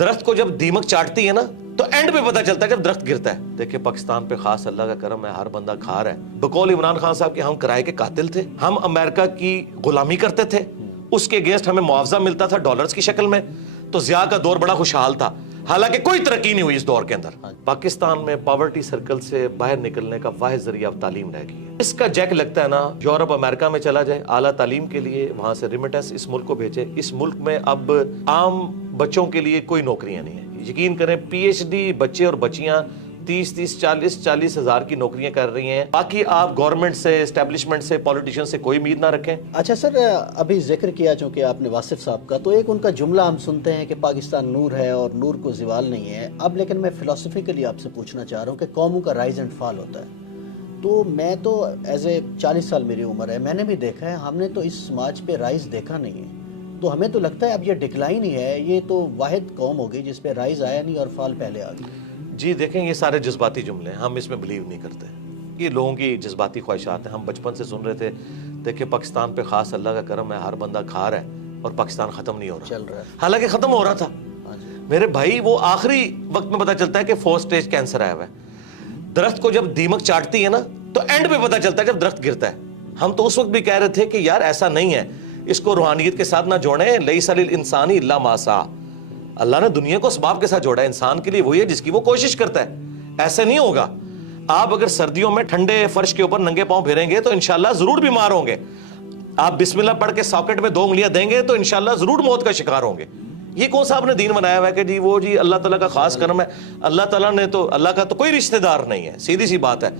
درخت کو جب دیمک چاٹتی ہے نا تو اینڈ پہ پتا چلتا ہے جب درخت گرتا ہے. دیکھیں پاکستان پہ خاص اللہ کا کرم ہے, ہر بندہ کھا رہا ہے. بقول عمران خان صاحب کے ہم کرائے کے قاتل تھے, ہم امریکہ کی غلامی کرتے تھے, اس کے اگینسٹ ہمیں معاوضہ ملتا تھا ڈالرز کی شکل میں, تو ضیاء کا دور بڑا خوشحال تھا. حالانکہ کوئی ترقی نہیں ہوئی اس دور کے اندر. پاکستان میں پاورٹی سرکل سے باہر نکلنے کا واحد ذریعہ اب تعلیم رہ گئی ہے. اس کا جیک لگتا ہے نا, یورپ امریکہ میں چلا جائے اعلیٰ تعلیم کے لیے, وہاں سے ریمیٹنس اس ملک کو بھیجے. اس ملک میں اب عام بچوں کے لیے کوئی نوکریاں نہیں ہیں. یقین کریں پی ایچ ڈی بچے اور بچیاں 30-40 ہزار کی نوکریاں کر رہی ہیں. باقی آپ گورنمنٹ سے, اسٹیبلشمنٹ سے, پولیٹیشین سے کوئی امید نہ رکھیں. اچھا سر, ابھی ذکر کیا چونکہ آپ نے واصف صاحب کا, تو ایک ان کا جملہ ہم سنتے ہیں کہ پاکستان نور ہے اور نور کو زوال نہیں ہے. اب لیکن میں فلسفیکلی آپ سے پوچھنا چاہ رہا ہوں کہ قوموں کا رائز اینڈ فال ہوتا ہے. تو میں تو ایز اے 40 سال میری عمر ہے, میں نے بھی دیکھا ہے, ہم نے تو اس سماج پہ رائز دیکھا نہیں ہے. تو ہمیں تو لگتا ہے اب یہ ڈکلائن ہی ہے, یہ تو واحد قوم ہوگی جس پہ رائز آیا نہیں اور فال پہلے آ گئی. جی دیکھیں یہ سارے جذباتی جملے ہیں, ہم اس میں بلیو نہیں کرتے. یہ لوگوں کی جذباتی خواہشات ہیں. ہم بچپن سے سن رہے تھے, دیکھیں پاکستان پہ خاص اللہ کا کرم ہے, ہر بندہ کھا رہا ہے اور پاکستان ختم نہیں ہو رہا. چل رہا ہے, حالانکہ ختم ہو رہا تھا میرے بھائی. وہ آخری وقت میں پتا چلتا ہے کہ 4 سٹیج کینسر آیا ہوا ہے. درخت کو جب دیمک چاٹتی ہے نا تو اینڈ پہ پتا چلتا ہے جب درخت گرتا ہے. ہم تو اس وقت بھی کہہ رہے تھے کہ یار ایسا نہیں ہے, اس کو روحانیت کے ساتھ نہ جوڑیں. لیس للانسان الا ما سعی, اللہ نے دنیا کو اسباب کے ساتھ جوڑا ہے. انسان کے لیے وہی ہے جس کی وہ کوشش کرتا ہے. ایسے نہیں ہوگا. آپ اگر سردیوں میں ٹھنڈے فرش کے اوپر ننگے پاؤں پھریں گے تو انشاءاللہ ضرور بیمار ہوں گے. آپ بسم اللہ پڑھ کے ساکٹ میں 2 انگلیاں دیں گے تو انشاءاللہ ضرور موت کا شکار ہوں گے. یہ کون سا آپ نے دین بنایا ہوا ہے کہ جی وہ جی اللہ تعالیٰ کا خاص کرم ہے. اللہ تعالیٰ نے تو, اللہ کا تو کوئی رشتہ دار نہیں ہے. سیدھی سی بات ہے.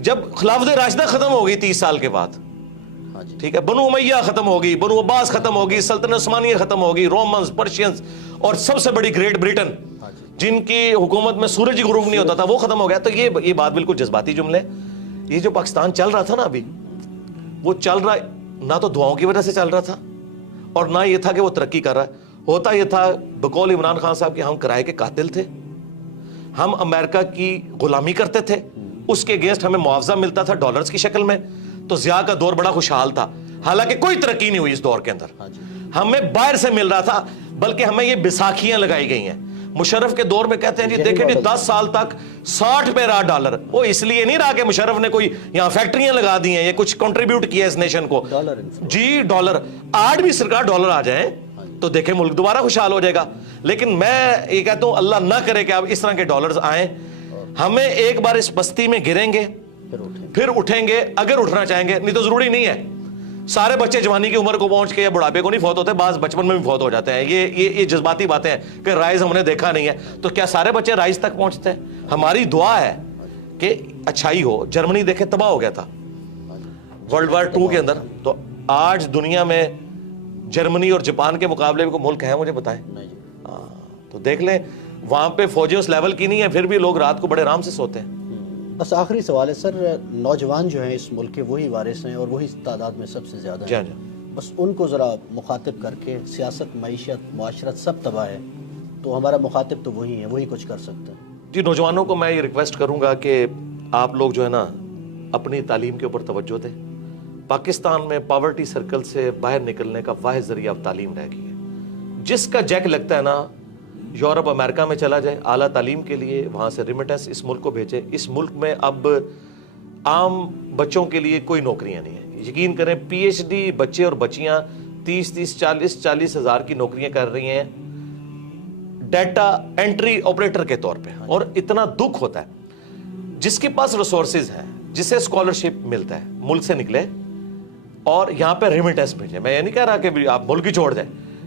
جب خلافت راشدہ ختم ہو گئی 30 سال کے بعد, ٹھیک ہے, بنو امیہ ختم ہوگی, بنو عباس ختم ہوگی, سلطنت عثمانیہ ختم ہوگی, رومنز, پرشینز, اور سب سے بڑی گریٹ بریٹن جن کی حکومت میں سورج ہی غروب نہیں ہوتا تھا, وہ ختم ہو گیا. تو یہ بات بالکل جذباتی جملے. یہ جو پاکستان چل رہا تھا نا ابھی, وہ چل رہا نہ تو دعاؤں کی وجہ سے چل رہا تھا اور نہ یہ تھا کہ وہ ترقی کر رہا ہے. ہوتا یہ تھا بقول عمران خان صاحب کے ہم کرائے کے قاتل تھے, ہم امریکہ کی غلامی کرتے تھے, اس کے اگینسٹ ہمیں معاوضہ ملتا تھا ڈالرز کی شکل میں, تو ضیاء کا دور بڑا خوشحال تھا. حالانکہ کوئی ترقی نہیں ہوئی اس دور کے اندر. ہمیں باہر سے مل رہا تھا, بلکہ ہمیں یہ بیساکھیاں لگائی گئی ہیں. مشرف کے دور میں کہتے ہیں جی دیکھیں جی 10 سال تک 60 پہ رہا ڈالر. وہ اس لیے نہیں رہا کہ مشرف نے کوئی یہاں فیکٹریاں لگا دی ہیں, یہ کچھ کنٹریبیوٹ کیا اس نیشن کو. جی ڈالر, آج بھی سرکار ڈالر آ جائیں تو دیکھیں ملک دوبارہ خوشحال ہو جائے گا. لیکن میں یہ کہتا ہوں اللہ نہ کرے کہ اب اس طرح کے ڈالرز آئیں. ہمیں ایک بار اس بستی میں گریں گے پھر اٹھیں گے اگر اٹھنا چاہیں گے, نہیں تو ضروری نہیں ہے. سارے بچے جوانی کی عمر کو پہنچ کے یا بڑھاپے کو نہیں فوت ہوتے, بعض بچپن میں بھی فوت ہو جاتے ہیں. یہ جذباتی باتیں ہیں کہ رائز ہم نے دیکھا نہیں ہے. تو کیا سارے بچے رائز تک پہنچتے ہیں؟ ہماری دعا ہے کہ اچھائی ہو. جرمنی دیکھیں تباہ ہو گیا تھا ورلڈ وار 2 کے اندر, تو آج دنیا میں جرمنی اور جاپان کے مقابلے میں کوئی ملک ہے مجھے بتائیں؟ تو دیکھ لیں وہاں پہ فوجیں اس لیول کی نہیں ہے, پھر بھی لوگ رات کو بڑے آرام سے سوتے ہیں. بس آخری سوال ہے سر, نوجوان جو ہیں اس ملک کے وہی وارث ہیں اور وہی تعداد میں سب سے زیادہ ہیں. بس ان کو ذرا مخاطب کر کے, سیاست, معیشت, معاشرت سب تباہ ہے, تو ہمارا مخاطب تو وہی ہے, وہی کچھ کر سکتے ہیں. جی نوجوانوں کو میں یہ ریکویسٹ کروں گا کہ آپ لوگ جو ہے نا اپنی تعلیم کے اوپر توجہ دیں. پاکستان میں پاورٹی سرکل سے باہر نکلنے کا واحد ذریعہ اب تعلیم رہ گئی ہے. جس کا جیک لگتا ہے نا, یورپ امریکہ میں چلا جائے اعلیٰ تعلیم کے لیے, وہاں سے ریمیٹنس اس ملک کو بھیجے. اس ملک میں اب عام بچوں کے لیے کوئی نوکریاں نہیں ہیں. یقین کریں پی ایچ ڈی بچے اور بچیاں 30-40 ہزار کی نوکریاں کر رہی ہیں ڈیٹا انٹری آپریٹر کے طور پہ. اور اتنا دکھ ہوتا ہے جس کے پاس ریسورسز ہیں, جسے اسکالرشپ ملتا ہے, ملک سے نکلے اور یہاں پہ ریمیٹنس بھیجیں. میں یہ نہیں کہہ رہا کہ آپ ملک ہی چھوڑ دیں,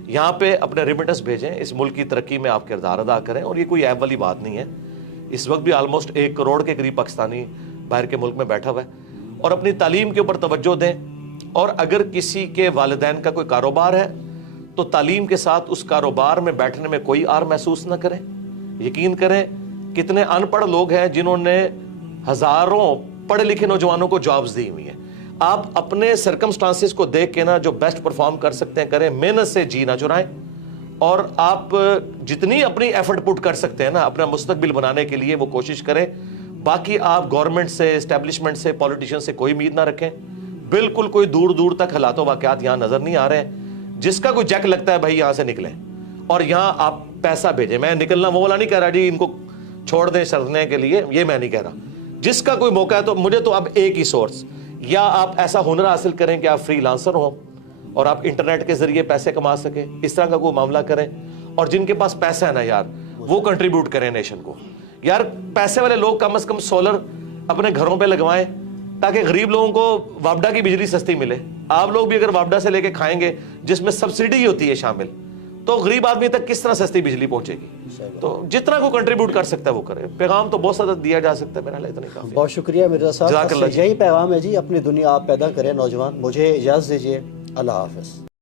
یہاں پہ اپنے ریمیٹنس بھیجیں, اس ملک کی ترقی میں آپ کردار ادا کریں. اور یہ کوئی عیب والی بات نہیں ہے. اس وقت بھی آلموسٹ 1 کروڑ کے قریب پاکستانی باہر کے ملک میں بیٹھا ہوا ہے. اور اپنی تعلیم کے اوپر توجہ دیں. اور اگر کسی کے والدین کا کوئی کاروبار ہے تو تعلیم کے ساتھ اس کاروبار میں بیٹھنے میں کوئی آر محسوس نہ کریں. یقین کریں کتنے ان پڑھ لوگ ہیں جنہوں نے ہزاروں پڑھے لکھے نوجوانوں کو جابز دی ہوئی ہیں. آپ اپنے سرکمسٹانسز کو دیکھ کے نا جو بیسٹ پرفارم کر سکتے ہیں کریں, محنت سے جی نہ چرائیں. اور آپ جتنی اپنی ایفرٹ پٹ کر سکتے ہیں نا اپنا مستقبل بنانے کے لیے وہ کوشش کریں. باقی آپ گورنمنٹ سے, اسٹیبلشمنٹ سے, پولیٹیشین سے کوئی امید نہ رکھیں. بالکل کوئی دور دور تک حالات و واقعات یہاں نظر نہیں آ رہے ہیں. جس کا کوئی جیک لگتا ہے بھائی یہاں سے نکلیں. اور یہاں آپ پیسہ بھیجیں. میں نکلنا وہ والا نہیں کہہ رہا جی ان کو چھوڑ دیں سرنے کے لیے, یہ میں نہیں کہہ رہا. جس کا کوئی موقع ہے تو مجھے تو اب ایک ہی سورس, یا آپ ایسا ہنر حاصل کریں کہ آپ فری لانسر ہوں اور آپ انٹرنیٹ کے ذریعے پیسے کما سکیں, اس طرح کا کوئی معاملہ کریں. اور جن کے پاس پیسہ ہے نا یار, وہ کنٹریبیوٹ کریں نیشن کو. یار پیسے والے لوگ کم از کم سولر اپنے گھروں پہ لگوائیں تاکہ غریب لوگوں کو وابڈا کی بجلی سستی ملے. آپ لوگ بھی اگر وابڈا سے لے کے کھائیں گے جس میں سبسڈی ہوتی ہے شامل, تو غریب آدمی تک کس طرح سستی بجلی پہنچے گی. تو جتنا کو کنٹریبیوٹ کر سکتا ہے وہ کرے. پیغام تو بہت زیادہ دیا جا سکتا ہے, میرا اتنا ہی کافی. بہت شکریہ مرزا صاحب, یہی پیغام ہے جی, اپنی دنیا آپ پیدا کریں نوجوان. مجھے اجازت دیجیے, اللہ حافظ.